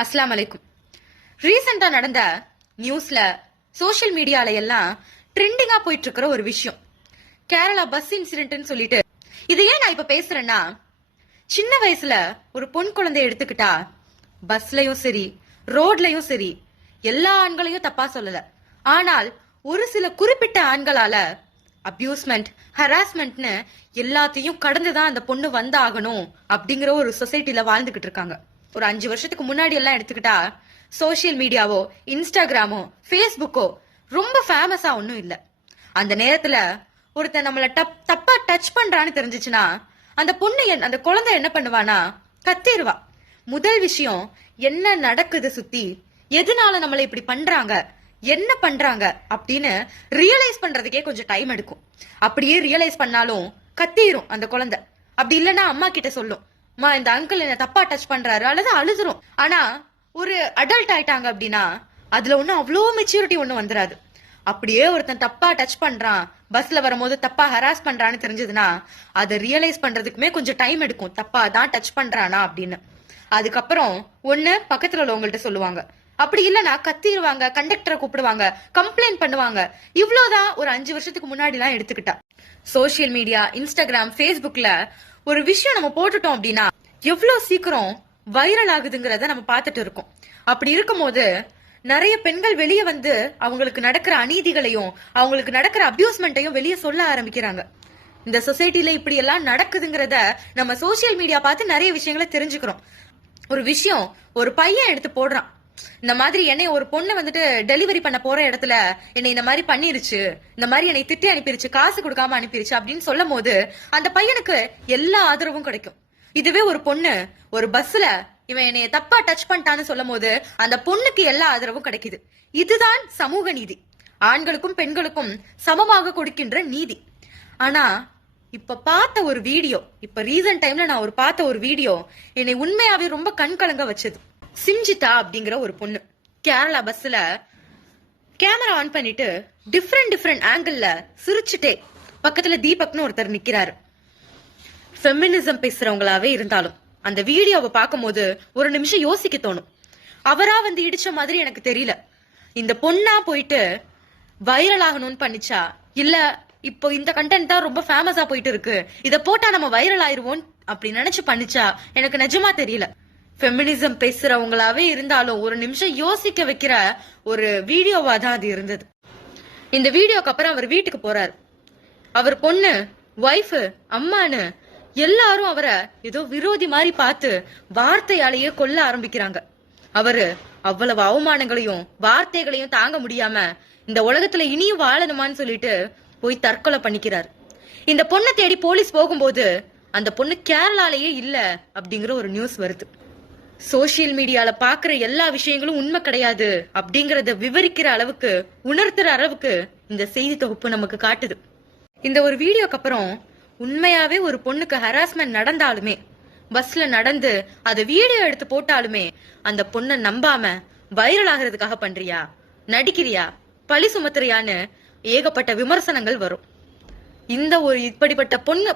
அஸ்லாம் அலைக்கும். ரீசெண்டா நடந்த நியூஸ்ல சோசியல் மீடியால எல்லாம் ட்ரெண்டிங்கா போயிட்டு இருக்கிற ஒரு விஷயம் கேரளா பஸ் இன்சிடென்ட்னு சொல்லிட்டு. இது ஏன் நான் இப்ப பேசுறேன்னா, சின்ன வயசுல ஒரு பொன் குழந்தைய எடுத்துக்கிட்டா பஸ்லயும் சரி ரோட்லயும் சரி எல்லா ஆண்களையும் தப்பா சொல்லல. ஆனால் ஒரு சில குறிப்பிட்ட ஆண்களால அபியூஸ்மெண்ட் ஹராஸ்மெண்ட்னு எல்லாத்தையும் கடந்துதான் அந்த பொண்ணு வந்தாகணும் அப்படிங்கிற ஒரு சொசைட்டில வாழ்ந்துகிட்டு இருக்காங்க. ஒரு 5 வருஷத்துக்கு முன்னாடி எல்லாம் எடுத்துக்கிட்டா சோசியல் மீடியாவோ இன்ஸ்டாகிராமோ ஃபேஸ்புக்கோ ரொம்ப ஃபேமஸா ஒன்னும் இல்ல. அந்த நேரத்துல ஒருத்தன் நம்மள தப்பா டச் பண்றான்னு தெரிஞ்சிச்சுன்னா அந்த பொண்ணு அந்த குழந்தை என்ன பண்ணுவானா, கத்திருவா. முதல் விஷயம், என்ன நடக்குது சுத்தி, எதனால நம்மள இப்படி பண்றாங்க, என்ன பண்றாங்க அப்படின்னு ரியலைஸ் பண்றதுக்கே கொஞ்சம் டைம் எடுக்கும். அப்படியே ரியலைஸ் பண்ணாலும் கத்திரும் அந்த குழந்தை. அப்படி இல்லைன்னா அம்மா கிட்ட சொல்லும், மா இந்த அங்கிள் என்ன தப்பா டச் பண்றாரு, அல்லது அழுதுரும். ஆனா ஒரு அடல்ட் ஆயிட்டாங்க அப்படின்னா அதுல ஒன்னும் அவ்வளோ மெச்சூரிட்டி ஒண்ணு வந்துடாது. அப்படியே ஒருத்தன் தப்பா டச் பண்றான், பஸ்ல வரும்போது தப்பா ஹராஸ் பண்றான்னு தெரிஞ்சதுன்னா அதை ரியலைஸ் பண்றதுக்குமே கொஞ்சம் டைம் எடுக்கும், தப்பா தான் டச் பண்றானா அப்படின்னு. அதுக்கப்புறம் ஒண்ணு பக்கத்துல உள்ளவங்கள்ட்ட சொல்லுவாங்க, அப்படி இல்லைன்னா கத்திடுவாங்க, கண்டக்டரை கூப்பிடுவாங்க, கம்ப்ளைண்ட் பண்ணுவாங்க. இவ்வளவுதான் ஒரு 5 வருஷத்துக்கு முன்னாடி எல்லாம் எடுத்துக்கிட்டா. சோசியல் மீடியா இன்ஸ்டாகிராம் ஃபேஸ்புக்ல ஒரு விஷயம் நம்ம போட்டுட்டோம் அப்படின்னா எவ்வளவு சீக்கிரம் வைரல் ஆகுதுங்கிறத நம்ம பார்த்துட்டு இருக்கோம். அப்படி இருக்கும்போது நிறைய பெண்கள் வெளியே வந்து அவங்களுக்கு நடக்கிற அநீதிகளையும் அவங்களுக்கு நடக்கிற அபியூஸ்மெண்ட்டையும் வெளியே சொல்ல ஆரம்பிக்கிறாங்க. இந்த சொசைட்டில இப்படி எல்லாம் நடக்குதுங்கிறத நம்ம சோசியல் மீடியா பார்த்து நிறைய விஷயங்களை தெரிஞ்சுக்கிறோம். ஒரு விஷயம் ஒரு பையன் எடுத்து போடுறான், இந்த மாதிரி என்னை ஒரு பொண்ணு வந்துட்டு டெலிவரி பண்ண போற இடத்துல என்னை இந்த மாதிரி பண்ணிருச்சு, இந்த மாதிரி என்னை திட்டி அனுப்பிருச்சு, காசு கொடுக்காம அனுப்பிருச்சு அப்படின்னு சொல்லும் போது அந்த பையனுக்கு எல்லா ஆதரவும் கிடைக்கும். இதுவே ஒரு பொண்ணு ஒரு பஸ்ல இவன் என்னைய தப்பா டச் பண்ணிட்டான்னு சொல்லும் போது அந்த பொண்ணுக்கு எல்லா ஆதரவும் கிடைக்குது. இதுதான் சமூக நீதி, ஆண்களுக்கும் பெண்களுக்கும் சமமாக கொடுக்கின்ற நீதி. ஆனா இப்ப பார்த்த ஒரு வீடியோ, இப்ப ரீசன்ட் டைம்ல நான் பார்த்த ஒரு வீடியோ என்னை உண்மையாவே ரொம்ப கண் கலங்க வச்சது. சிம்ஜிதா அப்படிங்கிற ஒரு பொண்ணு கேரளா பஸ்ல கேமரா ஆன் பண்ணிட்டு டிஃப்ரெண்ட் ஆங்கிள் சிரிச்சுட்டே, பக்கத்துல தீபக்னு ஒருத்தர் நிக்கிறாரு. ஃபெமினிசம் பேசுறவங்களாவே இருந்தாலும் அந்த வீடியோவை பார்க்கும்போது ஒரு நிமிஷம் யோசிக்க தோணும். அவரா வந்து இடிச்ச மாதிரி எனக்கு தெரியல. இந்த பொண்ணா போயிட்டு வைரல் ஆகணும்னு பண்ணிச்சா, இல்ல இப்போ இந்த கண்டென்ட் தான் ரொம்ப ஃபேமஸா போயிட்டு இருக்கு, இத போட்டா நம்ம வைரல் ஆயிருவோம் அப்படி நினைச்சு பண்ணிச்சா எனக்கு நிஜமா தெரியல. ஃபெமினிசம் பேசுறவங்களாவே இருந்தாலும் ஒரு நிமிஷம் யோசிக்க வைக்கிற ஒரு வீடியோவா தான் அது இருந்தது. இந்த வீடியோக்கு அப்புறம் அவர் வீட்டுக்கு போறாரு. அவர் பொண்ணு, ஒய்ஃப், அம்மானு எல்லாரும் அவரை ஏதோ விரோதி மாதிரி பார்த்து வார்த்தையாலேயே கொல்ல ஆரம்பிக்கிறாங்க. அவரு அவ்வளவு அவமானங்களையும் வார்த்தைகளையும் தாங்க முடியாம இந்த உலகத்துல இனியும் வாழணுமான்னு சொல்லிட்டு போய் தற்கொலை பண்ணிக்கிறாரு. இந்த பொண்ணை தேடி போலீஸ் போகும்போது அந்த பொண்ணு கேரளாலேயே இல்ல அப்படிங்கிற ஒரு நியூஸ் வருது. சோசியல் மீடியால பாக்குற எல்லா விஷயங்களும் உண்மை கிடையாது அப்படிங்கறத விவரிக்கிற அளவுக்கு, உணர்த்துற அளவுக்கு இந்த செய்தி தொகுப்பு நமக்கு காட்டுது. இந்த ஒரு வீடியோக்கு அப்புறம் உண்மையாவே ஒரு பொண்ணுக்கு ஹராஸ்மெண்ட் நடந்தாலுமே, பஸ்ல நடந்து அதை வீடியோ எடுத்து போட்டாலுமே அந்த பொண்ணை நம்பாம வைரல் ஆகிறதுக்காக பண்றியா, நடிக்கிறியா, பழி சுமத்துறியான்னு ஏகப்பட்ட விமர்சனங்கள் வரும். இந்த ஒரு இப்படிப்பட்ட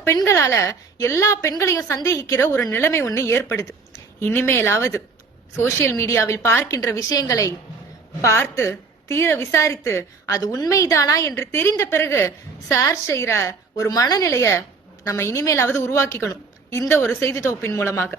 பெண்களால எல்லா பெண்களையும் சந்தேகிக்கிற ஒரு நிலைமை ஒண்ணு ஏற்படுது. இனிமேலாவது சோசியல் மீடியாவில் பார்க்கின்ற விஷயங்களை பார்த்து தீர விசாரித்து அது உண்மைதானா என்று தெரிந்த பிறகு ஷேர் செய்யற ஒரு மனநிலைய நம்ம இனிமேலாவது உருவாக்கிக்கணும் இந்த ஒரு செய்தி தொகுப்பின் மூலமாக.